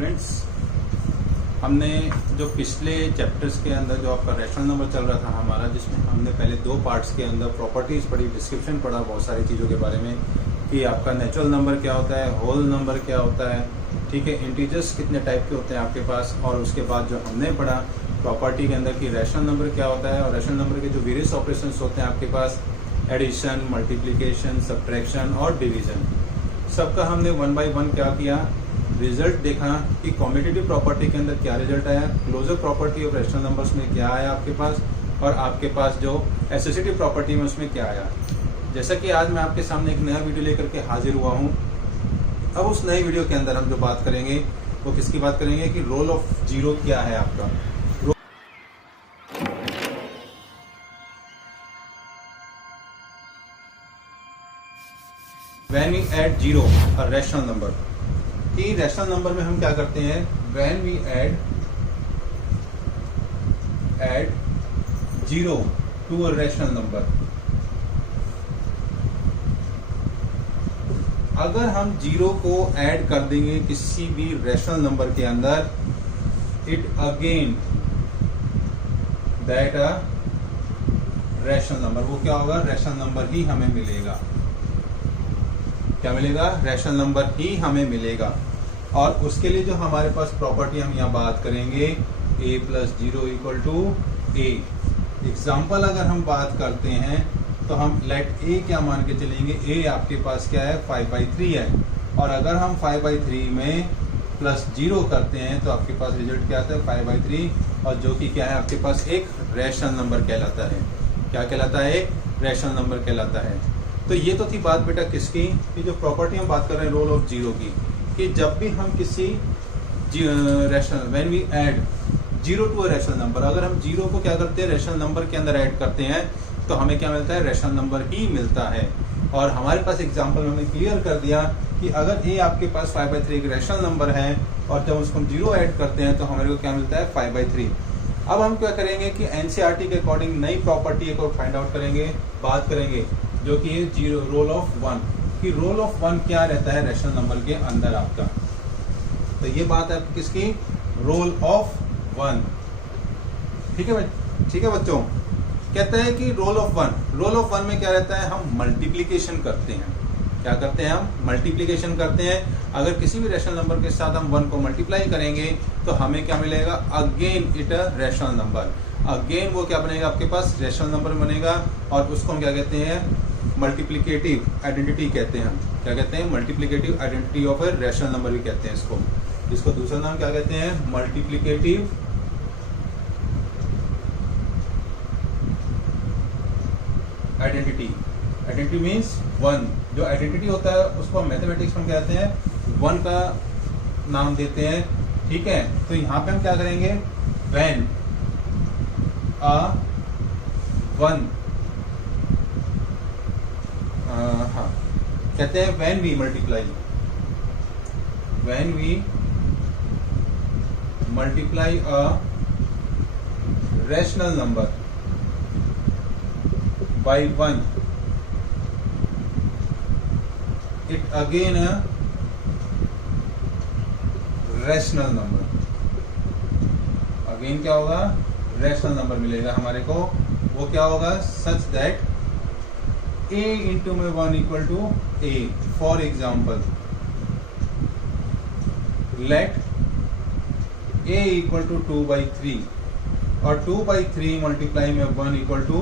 Students, हमने जो पिछले चैप्टर्स के अंदर जो आपका रैशनल नंबर चल रहा था हमारा, जिसमें हमने पहले दो पार्ट्स के अंदर प्रॉपर्टीज़ पढ़ी, डिस्क्रिप्शन पढ़ा बहुत सारी चीज़ों के बारे में कि आपका नेचुरल नंबर क्या होता है, होल नंबर क्या होता है, ठीक है, इंटीजर्स कितने टाइप के होते हैं आपके पास। और उसके बाद जो हमने पढ़ा प्रॉपर्टी के अंदर कि रैशनल नंबर क्या होता है और रैशनल नंबर के जो वेरियस ऑपरेशंस होते हैं आपके पास, एडिशन, मल्टीप्लिकेशन, सब्ट्रैक्शन और डिवीजन, सबका हमने वन बाय वन क्या किया, रिजल्ट देखा कि कॉम्पिटिटिव प्रॉपर्टी के अंदर क्या रिजल्ट आया, closure property of rational numbers में क्या आया आपके पास, और आपके पास जो एसोसिएटिव प्रॉपर्टी में उसमें क्या आया। जैसा कि आज मैं आपके सामने एक नया वीडियो लेकर के हाजिर हुआ हूँ। अब उस नए वीडियो के अंदर हम जो बात करेंगे वो किसकी बात करेंगे कि रोल ऑफ जीरो क्या है आपका। When we add zero a rational number, कि रैशनल नंबर में हम क्या करते हैं, when we add zero to a rational number, अगर हम जीरो को ऐड कर देंगे किसी भी रैशनल नंबर के अंदर, it again that a rational number, वो क्या होगा, रैशनल नंबर ही हमें मिलेगा। क्या मिलेगा, रैशनल नंबर ही हमें मिलेगा। और उसके लिए जो हमारे पास प्रॉपर्टी हम यहाँ बात करेंगे, a plus zero equal to A. Example अगर हम बात करते हैं तो हम लेट a क्या मान के चलेंगे, a आपके पास क्या है 5/3 है, और अगर हम 5/3 में प्लस जीरो करते हैं तो आपके पास रिजल्ट क्या आता है 5/3, और जो कि क्या है आपके पास एक रैशनल नंबर कहलाता है। क्या कहलाता है, एक रैशनल नंबर कहलाता है। तो ये तो थी बात बेटा किसकी, कि जो प्रॉपर्टी हम बात कर रहे हैं रोल ऑफ जीरो की, कि जब भी हम किसी rational, when we add zero to a rational number, अगर हम जीरो को क्या करते हैं रैशनल नंबर के अंदर ऐड करते हैं तो हमें क्या मिलता है, रैशनल नंबर ही मिलता है। और हमारे पास एग्जांपल हमने क्लियर कर दिया कि अगर ए आपके पास 5/3 एक रैशनल नंबर है और जब उसको हम जीरो ऐड करते हैं तो हमारे को क्या मिलता है 5/3। अब हम क्या करेंगे कि एनसीईआरटी के अकॉर्डिंग नई प्रॉपर्टी एक और फाइंड आउट करेंगे, बात करेंगे, जो कि है जीरो रोल ऑफ वन, कि रोल ऑफ वन क्या रहता है रैशनल नंबर के अंदर आपका। तो ये बात है किसकी, रोल ऑफ वन। ठीक है बच्चों, कहते हैं कि रोल ऑफ वन में क्या रहता है, हम मल्टीप्लीकेशन करते हैं। क्या करते हैं, हम मल्टीप्लीकेशन करते हैं। अगर किसी भी रैशनल नंबर के साथ हम वन को मल्टीप्लाई करेंगे तो हमें क्या मिलेगा, again it a rational number. Again वो क्या बनेगा आपके पास, रैशनल नंबर बनेगा, और उसको हम क्या कहते हैं, मल्टीप्लिकेटिव आइडेंटिटी कहते हैं। हम क्या कहते हैं, multiplicative identity of a rational number भी कहते हैं इसको। इसको दूसरा नाम क्या कहते हैं, मल्टीप्लिकेटिव आइडेंटिटी मीन्स वन। जो आइडेंटिटी होता है उसको हम मैथमेटिक्स में कहते हैं, वन का नाम देते हैं। ठीक है, तो यहाँ पे हम क्या करेंगे, व्हेन अ वन, हाँ कहते हैं when we multiply a rational number by 1, it again a rational number। Again क्या होगा, रैशनल नंबर मिलेगा हमारे को। वो क्या होगा, सच दैट a इंटू में 1 equal to a। For example, let a equal to 2/3 और 2/3 मल्टीप्लाई में 1 इक्वल टू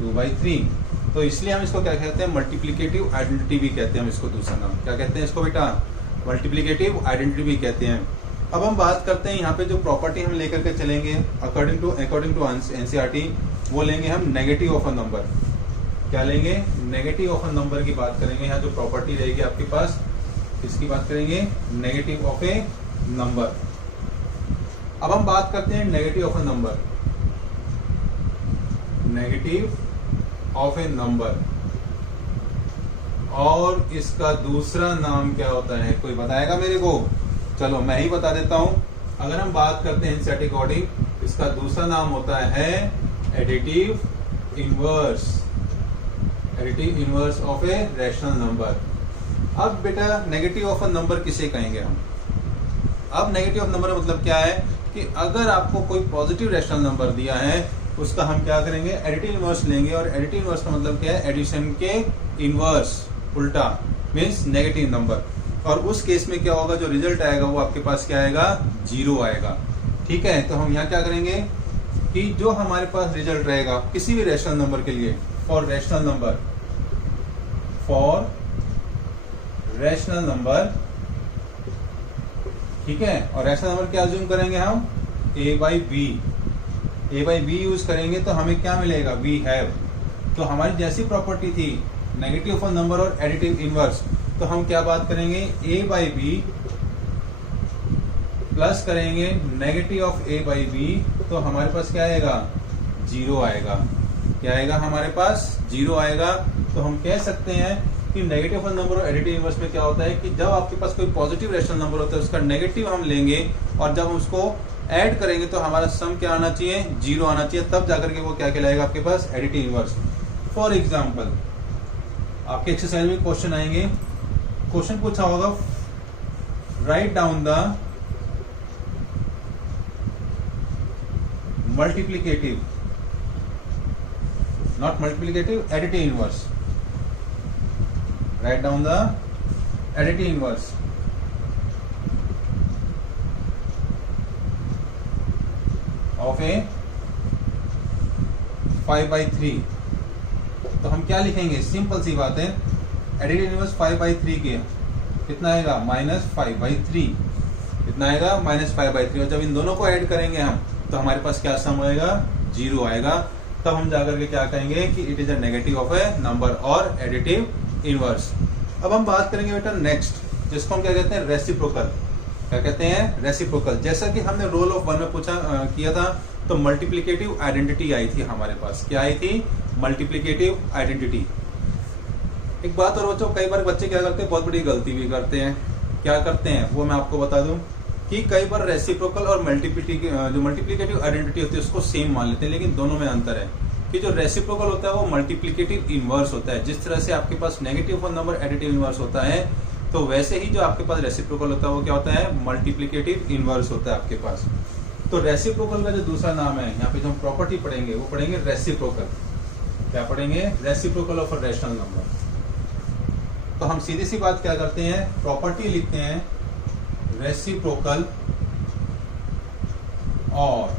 2/3। तो इसलिए हम इसको क्या कहते हैं, मल्टीप्लिकेटिव आइडेंटिटी भी कहते हैं। हम इसको दूसरा नाम क्या कहते हैं, इसको बेटा मल्टीप्लिकेटिव आइडेंटिटी भी कहते हैं। अब हम बात करते हैं यहाँ पे जो प्रॉपर्टी हम लेकर के चलेंगे अकॉर्डिंग टू एनसीईआरटी, वो लेंगे हम नेगेटिव ऑफ अ नंबर। क्या लेंगे, नेगेटिव ऑफ अ नंबर की बात करेंगे। यहाँ जो प्रॉपर्टी रहेगी आपके पास, इसकी बात करेंगे, नेगेटिव ऑफ ए नंबर। अब हम बात करते हैं negative of a number, negative of A number, और इसका दूसरा नाम क्या होता है, कोई बताएगा मेरे को? चलो मैं ही बता देता हूं। अगर हम बात करते हैं एनसीईआरटी अकॉर्डिंग, इसका दूसरा नाम होता है additive inverse of a rational number. अब बेटा नेगेटिव ऑफ अ नंबर किसे कहेंगे हम? अब नेगेटिव ऑफ नंबर मतलब क्या है कि अगर आपको कोई पॉजिटिव रैशनल नंबर दिया है उसका हम क्या करेंगे, एडिटिव इनवर्स लेंगे। और एडिटिव इनवर्स का मतलब क्या है, एडिशन के इनवर्स, उल्टा, मीन्स नेगेटिव नंबर। और उस केस में क्या होगा, जो रिजल्ट आएगा वो आपके पास क्या आएगा, 0 आएगा। ठीक है, तो हम यहाँ क्या करेंगे कि जो हमारे पास रिजल्ट रहेगा किसी भी रैशनल नंबर के लिए, फॉर रैशनल नंबर, ठीक है, और रैशनल नंबर क्या अज्यूम करेंगे हम, a by b यूज करेंगे तो हमें क्या मिलेगा, वी हैव। तो हमारी जैसी प्रॉपर्टी थी नेगेटिव ऑफ नंबर और एडिटिव इनवर्स, तो हम क्या बात करेंगे, a by b प्लस करेंगे negative of a by b, तो हमारे पास क्या आएगा, 0 आएगा। क्या आएगा हमारे पास, 0 आएगा। तो हम कह सकते हैं कि नेगेटिव ऑफ नंबर और एडिटिव इनवर्स में क्या होता है कि जब आपके पास कोई पॉजिटिव रैशनल नंबर होता है उसका नेगेटिव हम लेंगे और जब उसको ऐड करेंगे तो हमारा सम क्या आना चाहिए, 0 आना चाहिए, तब जाकर के वो क्या कहलाएगा आपके पास, एडिटिव इनवर्स। फॉर एग्जाम्पल आपके एक्सरसाइज में क्वेश्चन आएंगे, क्वेश्चन पूछा होगा, write down the multiplicative, not multiplicative, additive inverse, write down the additive inverse of a 5/3। तो हम क्या लिखेंगे, सिंपल सी बात है, एडिटिव इनवर्स 5/3 के कितना आएगा, -5/3। कितना आएगा, -5/3। और जब इन दोनों को ऐड करेंगे हम तो हमारे पास क्या सम आएगा, 0 आएगा। तब हम जाकर के क्या कहेंगे कि it is a negative of A number और एडिटिव इनवर्स। अब हम बात करेंगे बेटा नेक्स्ट, जिसको हम क्या कहते हैं, रेसिप्रोकल। क्या कहते हैं, रेसिप्रोकल। जैसा कि हमने रोल ऑफ 1 में पूछा किया था, तो मल्टीप्लिकेटिव आइडेंटिटी आई थी हमारे पास। क्या आई थी, मल्टीप्लिकेटिव आइडेंटिटी। एक बात और बच्चों, कई बार बच्चे क्या करते हैं, बहुत बड़ी गलती भी करते हैं। क्या करते हैं वो मैं आपको बता दूं कि कई बार रेसिप्रोकल और जो मल्टीप्लिकेटिव आइडेंटिटी होती है उसको सेम मान लेते हैं, लेकिन दोनों में अंतर है कि जो रेसिप्रोकल होता है वो मल्टीप्लिकेटिव इनवर्स होता है। जिस तरह से आपके पास negative of number additive inverse होता है, तो वैसे ही जो आपके पास रेसिप्रोकल होता है वो क्या होता है, मल्टीप्लिकेटिव इनवर्स होता है आपके पास। तो रेसिप्रोकल का जो दूसरा नाम है, यहाँ पे जो हम प्रॉपर्टी पढ़ेंगे वो पढ़ेंगे रेसिप्रोकल। क्या पढ़ेंगे, reciprocal of a rational number. तो हम सीधी सी बात क्या करते हैं, प्रॉपर्टी लिखते हैं रेसिप्रोकल और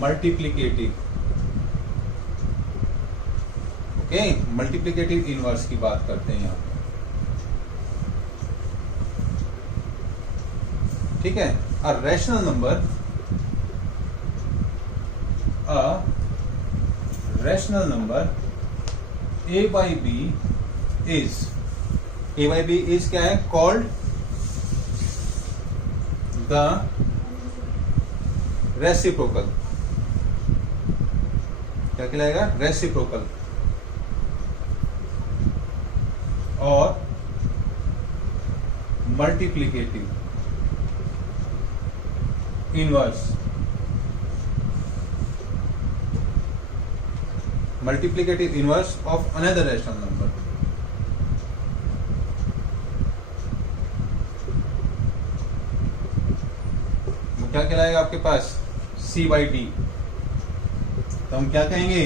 मल्टीप्लिकेटिव। ओके, मल्टीप्लिकेटिव इनवर्स की बात करते हैं यहाँ पे, ठीक है। अ rational number a by b is क्या है, कॉल्ड द रेसिप्रोकल। क्या कहलाएगा, रेसिप्रोकल और multiplicative inverse. Multiplicative inverse of another rational number. क्या कहलाएगा आपके पास, C/D। तो हम क्या कहेंगे,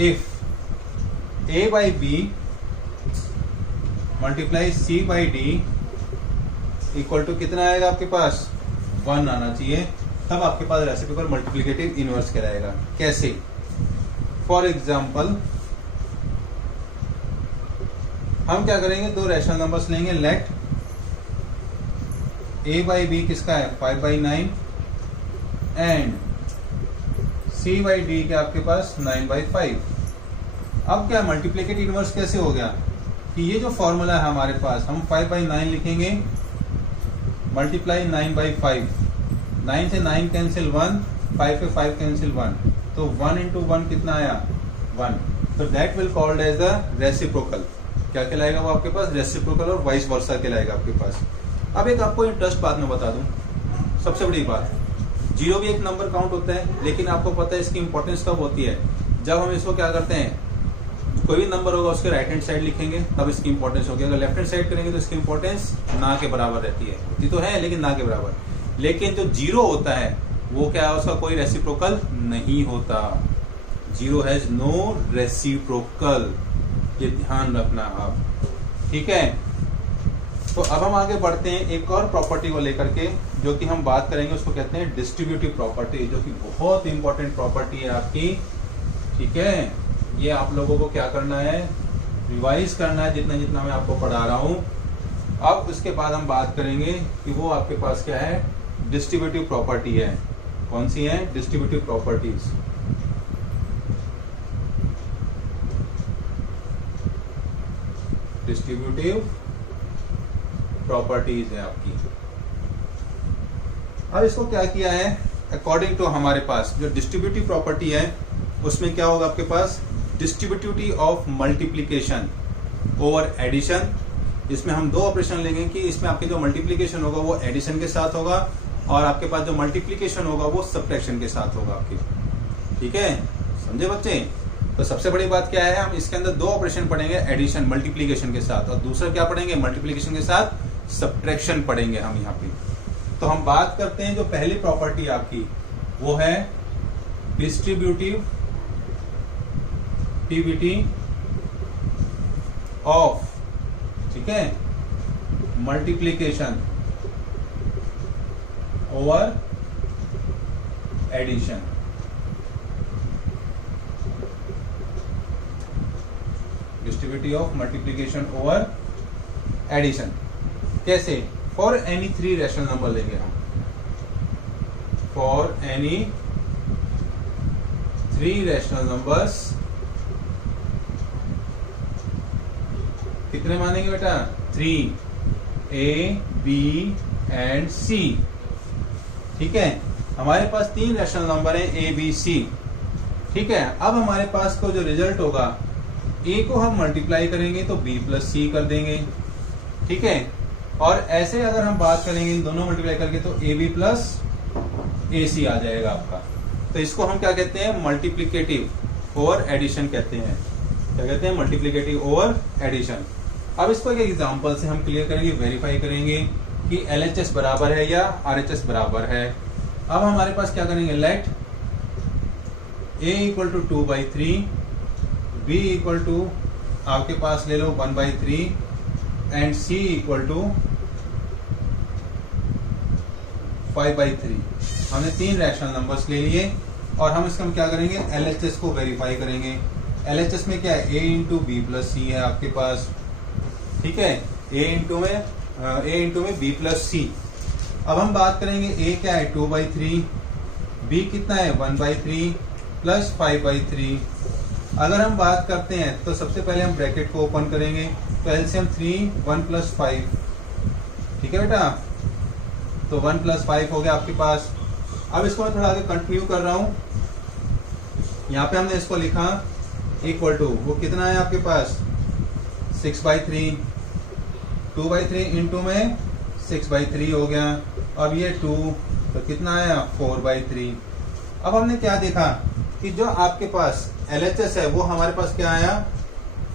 if A by B multiply C/D equal to कितना आएगा आपके पास, 1 आना चाहिए, तब आपके पास रेसिप्रोकल मल्टीप्लिकेटिव इनवर्स कहलाएगा। कैसे, फॉर एग्जाम्पल हम क्या करेंगे, दो रैशनल नंबर्स लेंगे, लेट A by B किसका है, 5/9 एंड C/D के आपके पास 9/5। अब क्या मल्टीप्लिकेटिव इनवर्स कैसे हो गया कि ये जो फॉर्मूला है हमारे पास, हम 5/9 लिखेंगे मल्टीप्लाई 9/5, 9 से 9 कैंसिल 1, 5 से 5 कैंसिल 1, तो 1 into 1 कितना आया, 1। तो that will called as the reciprocal. क्या कहलाएगा वो आपके पास, रेसिप्रोकल, और वाइस वर्सा कहलाएगा आपके पास। अब एक आपको इंटरेस्ट बात में बता दूं, सबसे बड़ी बात, 0 भी एक नंबर काउंट होता है, लेकिन आपको पता है इसकी इंपॉर्टेंस कब होती है, जब हम इसको क्या करते हैं, कोई भी नंबर होगा उसके राइट हैंड साइड लिखेंगे तब इसकी इंपॉर्टेंस होगी। अगर लेफ्ट हैंड साइड करेंगे तो इसकी इंपॉर्टेंस ना के बराबर रहती है, होती तो है लेकिन ना के बराबर। लेकिन जो जीरो होता है वो क्या है, उसका कोई रेसिप्रोकल नहीं होता। जीरो हैज नो रेसिप्रोकल, ये ध्यान रखना आप, ठीक है। तो अब हम आगे बढ़ते हैं एक और प्रॉपर्टी को लेकर के, जो कि हम बात करेंगे, उसको कहते हैं डिस्ट्रीब्यूटिव प्रॉपर्टी, जो कि बहुत इंपॉर्टेंट प्रॉपर्टी है आपकी, ठीक है। ये आप लोगों को क्या करना है, रिवाइज करना है जितना जितना मैं आपको पढ़ा रहा हूं। अब उसके बाद हम बात करेंगे कि वो आपके पास क्या है, डिस्ट्रीब्यूटिव प्रॉपर्टी है। कौन सी है? Distributive properties. डिस्ट्रीब्यूटिव प्रॉपर्टीज है आपकी। अब इसको क्या किया है, अकॉर्डिंग टू हमारे पास जो डिस्ट्रीब्यूटिव प्रॉपर्टी है उसमें क्या होगा आपके पास, distributivity of multiplication over addition. इसमें हम दो ऑपरेशन लेंगे कि इसमें आपके जो मल्टीप्लीकेशन होगा वो एडिशन के साथ होगा और आपके पास जो मल्टीप्लीकेशन होगा वो सब्ट्रैक्शन के साथ होगा आपके, ठीक है, समझे बच्चे। तो सबसे बड़ी बात क्या है, हम इसके अंदर दो ऑपरेशन पढ़ेंगे, एडिशन मल्टीप्लीकेशन के साथ, और दूसरा क्या पढ़ेंगे, मल्टीप्लीकेशन के साथ सब्ट्रैक्शन पढ़ेंगे हम यहाँ पे। तो हम बात करते हैं जो पहली प्रॉपर्टी आपकी वो है डिस्ट्रीब्यूटिव ऑफ, ठीक है, multiplication over addition. Distributive of multiplication over addition कैसे, for any three rational number लेंगे हम, for any three rational numbers. कितने मानेंगे बेटा, 3, A, B एंड C, ठीक है। हमारे पास तीन रैशनल नंबर है A, B, C, ठीक है। अब हमारे पास को जो रिजल्ट होगा, A को हम मल्टीप्लाई करेंगे तो B प्लस C कर देंगे, ठीक है। और ऐसे अगर हम बात करेंगे इन दोनों मल्टीप्लाई करके तो AB प्लस AC आ जाएगा आपका। तो इसको हम क्या कहते हैं, मल्टीप्लीकेटिव ओवर एडिशन कहते हैं। क्या कहते हैं, मल्टीप्लीकेटिव ओवर एडिशन। अब इसको एक एग्जांपल से हम क्लियर करेंगे, वेरीफाई करेंगे कि LHS बराबर है या RHS बराबर है। अब हमारे पास क्या करेंगे, let A equal to 2/3, B equal to आपके पास ले लो 1/3 एंड C इक्वल टू 5/3। हमने तीन रैशनल नंबर्स ले लिए और हम इसका क्या करेंगे, LHS को वेरीफाई करेंगे। LHS में क्या है, A into B plus C है आपके पास, ठीक है। A इंटू में B प्लस C। अब हम बात करेंगे A क्या है 2/3, B कितना है 1/3 प्लस 5/3। अगर हम बात करते हैं तो सबसे पहले हम ब्रैकेट को ओपन करेंगे तो एलसीएम 3, 1 प्लस 5, ठीक है बेटा। तो 1 प्लस 5 हो गया आपके पास। अब इसको मैं थोड़ा आगे कंटिन्यू कर रहा हूं। यहाँ पे हमने इसको लिखा इक्वल टू, वो कितना है आपके पास 6/3, 2/3 इंटू में 6/3 हो गया। अब ये 2 तो कितना आया 4/3। अब हमने क्या देखा कि जो आपके पास LHS है वो हमारे पास क्या आया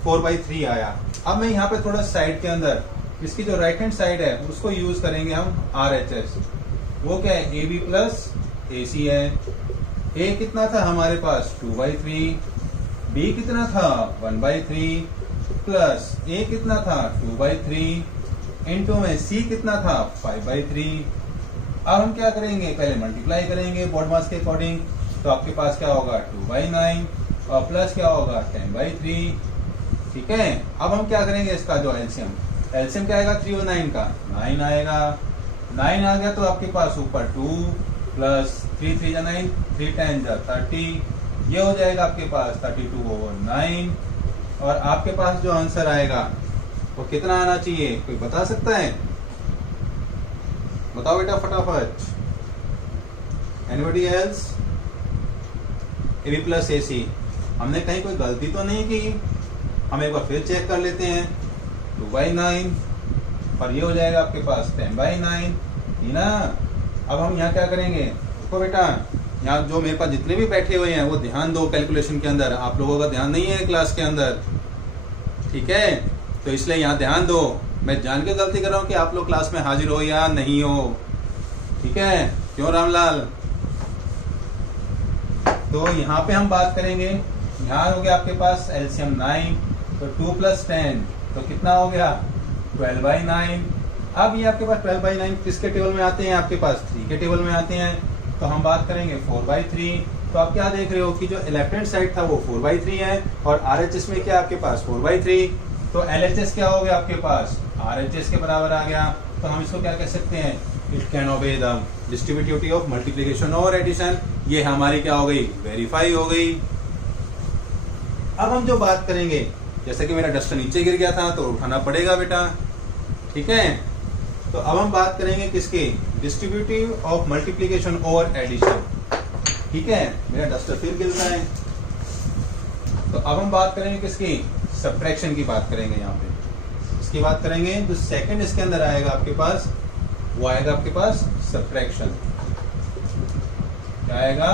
4/3 आया। अब मैं यहाँ पे थोड़ा साइड के अंदर इसकी जो राइट हैंड साइड है उसको यूज करेंगे हम RHS। वो क्या है AB प्लस AC है। A कितना था हमारे पास 2/3, B कितना था 1/3 प्लस A कितना था 2/3 इंटू में C कितना था 5/3। अब हम क्या करेंगे, पहले मल्टीप्लाई करेंगे बोर्ड मास के अकॉर्डिंग, तो आपके पास क्या होगा 2/9 और प्लस क्या होगा 10/3, ठीक है। अब हम क्या करेंगे, इसका जो एलसीएम क्या आएगा 3 और 9 का 9 आएगा। 9 आ गया तो आपके पास ऊपर 2 प्लस 3 3 9, 3 10 30, ये हो जाएगा आपके पास 32/9। और आपके पास जो आंसर आएगा वो कितना आना चाहिए, कोई बता सकता है? बताओ बेटा फटाफट। Anybody else? AB plus AC। हमने कहीं कोई गलती तो नहीं की? हम एक बार फिर चेक कर लेते हैं। 2/9 और ये हो जाएगा आपके पास 10/9, है ना। अब हम यहाँ क्या करेंगे, देखो बेटा यहाँ जो मेरे पास जितने भी बैठे हुए हैं वो ध्यान दो कैलकुलेशन के अंदर। आप लोगों का ध्यान नहीं है क्लास के अंदर, ठीक है, तो इसलिए यहाँ ध्यान दो, मैं जान के गलती कर रहा हूँ कि आप लोग क्लास में हाजिर हो या नहीं हो, ठीक है, क्यों रामलाल। तो यहाँ पे हम बात करेंगे, यहाँ हो गया आपके पास एलसीएम 9, तो 2 + 10 तो कितना हो गया 12/9। अब ये आपके पास 12/9 किसके टेबल में आते हैं, आपके पास 3 के टेबल में आते हैं, तो हम बात करेंगे 4/3। तो आप क्या देख रहे हो कि जो लेफ्ट हैंड साइड था वो 4/3 है और आरएचएस में क्या आपके पास 4/3, तो एलएचएस क्या हो गया आपके पास आरएचएस के बराबर आ गया। तो हम इसको क्या कह सकते हैं, it can obey the distributivity of multiplication और एडिशन। ये हमारी क्या हो गई, वेरीफाई हो गई। अब हम जो बात करेंगे, जैसे कि मेरा डस्टर नीचे गिर गया था तो उठाना पड़ेगा बेटा, ठीक है। तो अब हम बात करेंगे किसके, डिस्ट्रीब्यूटिव ऑफ मल्टीप्लिकेशन और एडिशन, ठीक है। मेरा डस्टर फिर गिरता है, तो अब हम बात करेंगे किसकी, सब्ट्रैक्शन की बात करेंगे। यहाँ पे इसकी बात करेंगे, जो सेकंड इसके अंदर आएगा आपके पास वो आएगा आपके पास सब्ट्रैक्शन। क्या आएगा,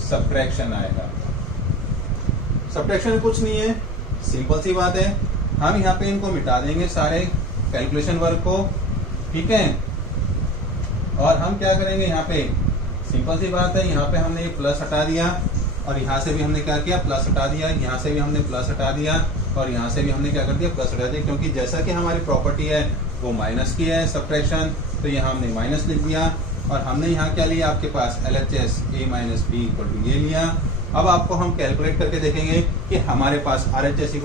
सब्ट्रैक्शन आएगा। सब्ट्रैक्शन कुछ नहीं है, सिंपल सी बात है, हम यहाँ पे इनको मिटा देंगे सारे कैलकुलेशन वर्क को, ठीक है। और हम क्या करेंगे, यहाँ पे सिंपल सी बात है, यहाँ पे हमने ये प्लस हटा दिया और यहाँ से भी हमने क्या किया, प्लस हटा दिया, यहाँ से भी हमने प्लस हटा दिया और यहाँ से भी हमने क्या कर दिया, प्लस हटा दिया, क्योंकि जैसा कि हमारी प्रॉपर्टी है वो माइनस की है सब्ट्रैक्शन, तो यहाँ हमने माइनस लिख दिया और हमने यहाँ क्या लिया आपके पास LHS A - B = ये लिया। अब आपको हम कैलकुलेट करके देखेंगे कि हमारे पास RHS =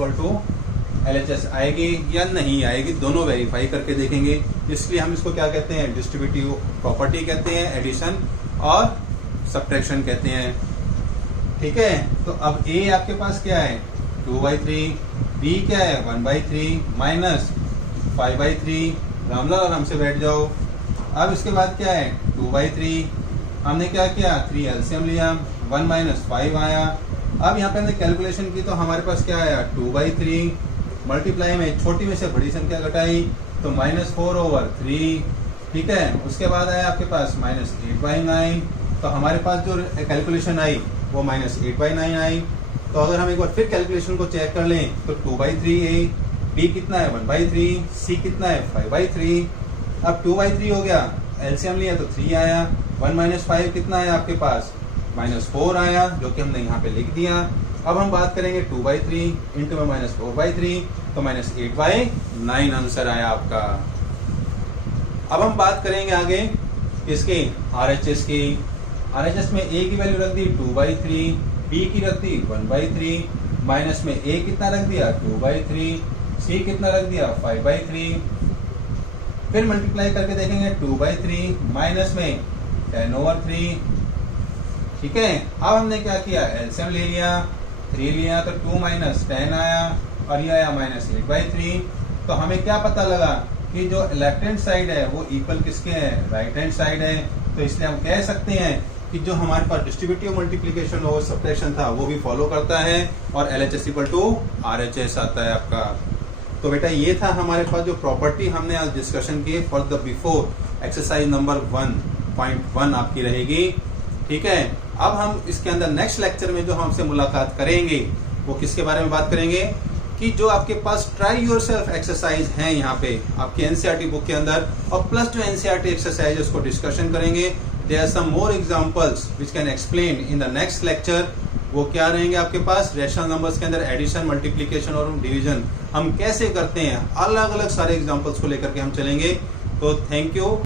LHS आएगी या नहीं आएगी, दोनों वेरीफाई करके देखेंगे। इसलिए हम इसको क्या कहते हैं, डिस्ट्रीब्यूटिव प्रॉपर्टी कहते हैं, एडिशन और सब्ट्रैक्शन कहते हैं, ठीक है। तो अब A आपके पास क्या है 2/3, B क्या है 1/3 माइनस 5/3। रामलाल आराम से बैठ जाओ। अब इसके बाद क्या है 2/3, हमने क्या किया 3 एलसीएम लिया, 1 - 5 आया। अब यहाँ पे हमने कैलकुलेशन की तो हमारे पास क्या आया 2/3 मल्टीप्लाई में छोटी में से बड़ी संख्या घटाई तो -4/3, ठीक है। उसके बाद आया आपके पास -8/9, तो हमारे पास जो कैलकुलेशन आई वो -8/9 आई। तो अगर हम एक बार फिर कैलकुलेशन को चेक कर लें तो 2/3 है, B कितना है 1/3, C कितना है 5/3। अब 2/3 हो गया, एलसीएम लिया तो 3 आया, 1 - 5 कितना है आपके पास -4 आया, जो कि हमने यहाँ पे लिख दिया। अब हम बात करेंगे 2/3 इंटू में -4/3 तो -8/9 आंसर आया आपका। अब हम बात करेंगे आगे किसके, RHS की। RHS में A की वैल्यू रख दी 2/3, B की रख दी 1/3, माइनस में A कितना रख दिया 2/3, C कितना रख दिया 5/3। फिर मल्टीप्लाई करके देखेंगे 2/3 माइनस में 10/3, ठीक है। अब हमने क्या किया, एलसीएम ले लिया, 3 लिया तो 2 - 10 आया और ये आया -8/3। तो हमें क्या पता लगा कि जो लेफ्ट हैंड साइड है वो इक्वल किसके है, राइट हैंड साइड है। तो इसलिए हम कह सकते हैं कि जो हमारे पास डिस्ट्रीब्यूटिव मल्टीप्लिकेशन और सब्ट्रैक्शन था वो भी फॉलो करता है और LHS = RHS आता है आपका। तो बेटा ये था हमारे पास जो प्रॉपर्टी हमने आज डिस्कशन की for the before exercise number 1.1 आपकी रहेगी, ठीक है। अब हम इसके अंदर नेक्स्ट लेक्चर में जो हमसे मुलाकात करेंगे वो किसके बारे में बात करेंगे कि जो आपके पास ट्राई योरसेल्फ एक्सरसाइज है यहाँ पे आपके एनसीईआरटी बुक के अंदर, और प्लस जो एनसीईआरटी एक्सरसाइज उसको डिस्कशन करेंगे। There are some more examples which can explain in the next lecture. वो क्या रहेंगे आपके पास, रैशनल नंबर्स के अंदर एडिशन, मल्टीप्लिकेशन और डिवीजन हम कैसे करते हैं, अलग अलग सारे एग्जांपल्स को लेकर के हम चलेंगे। तो थैंक यू।